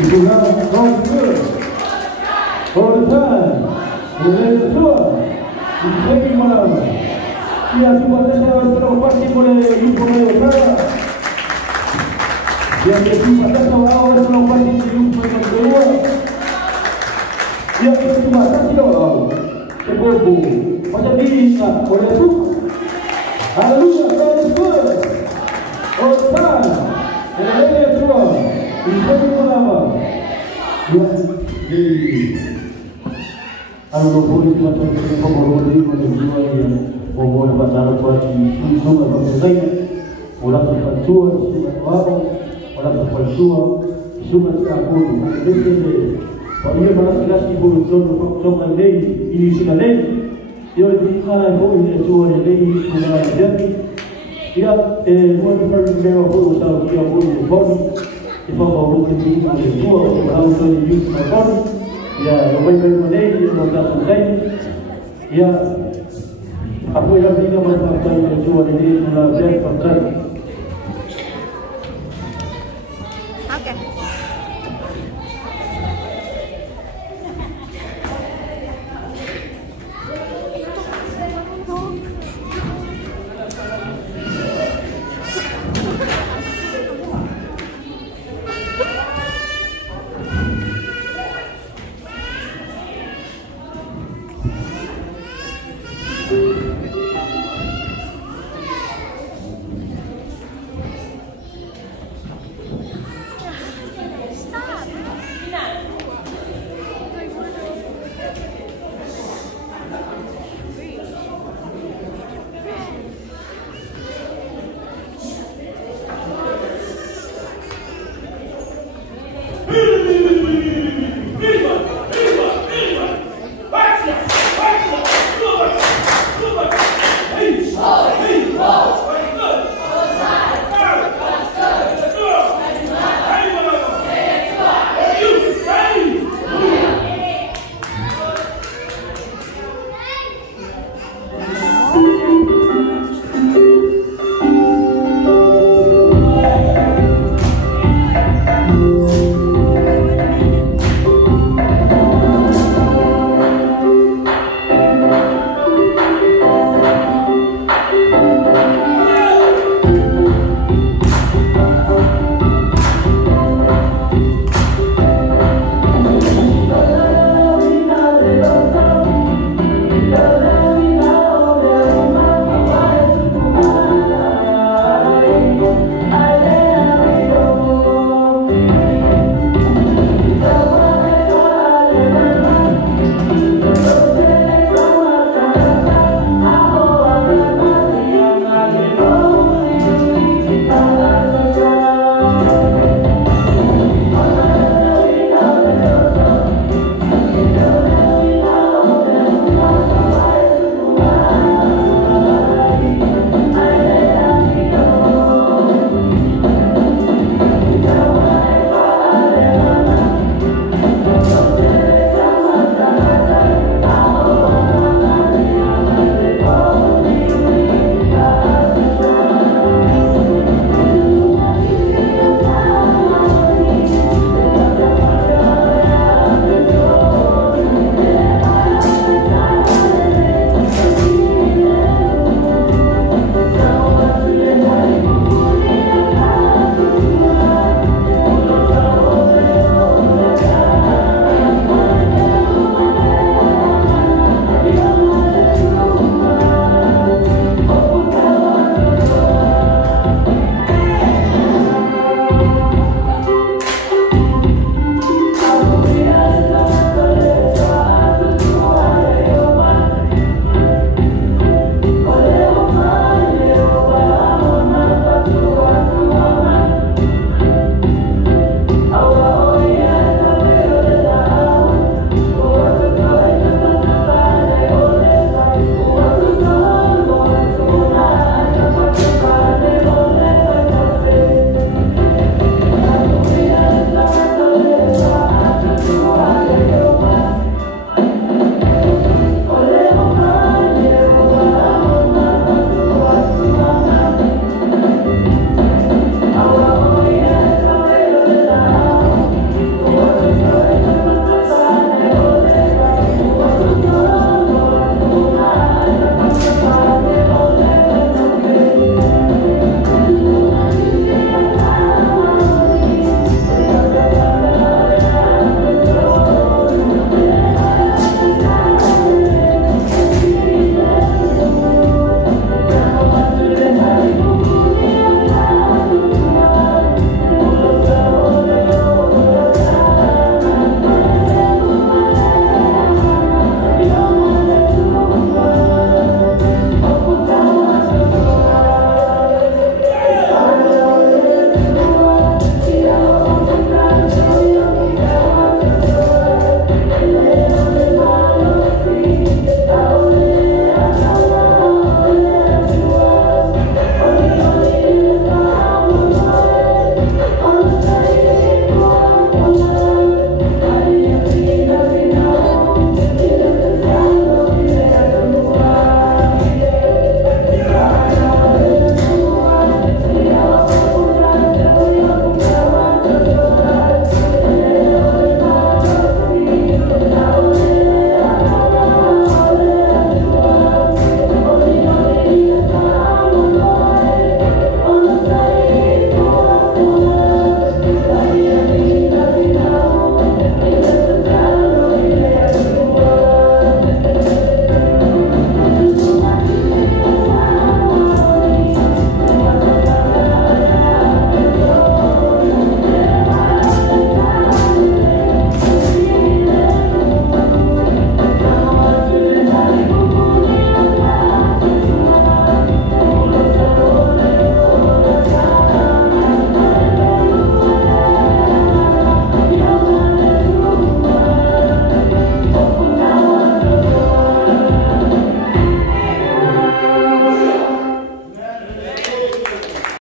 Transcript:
If you have God's good all the time, and let it sure, you take him on. Y así va a ser nuestro máximo de grupo de Otaga. Y así va a ser ahora nuestro máximo de grupo de Otaga. Y así va a ser ahora el grupo. Macam ni, oleh tu. Haleluya, God is good. All the time. And let it sure, you take him on. Algo boleh macam pemborong ini macam jual pemborong pasar kuat di sungai pasar orang terpalsuan sungai awam orang terpalsuan sungai kampung ini kalau ia malas kelas ibu contoh ini sudah lagi dia di sana ibu ini jual lagi sungai jadi dia mau diperlukan ibu tahu dia boleh bagi ibu baru ini ada jual orang tu ini sungai ya, lupai bermulai dia sudah selesai. Ya, apa yang kita masakan jual ini sudah selesai. Okay.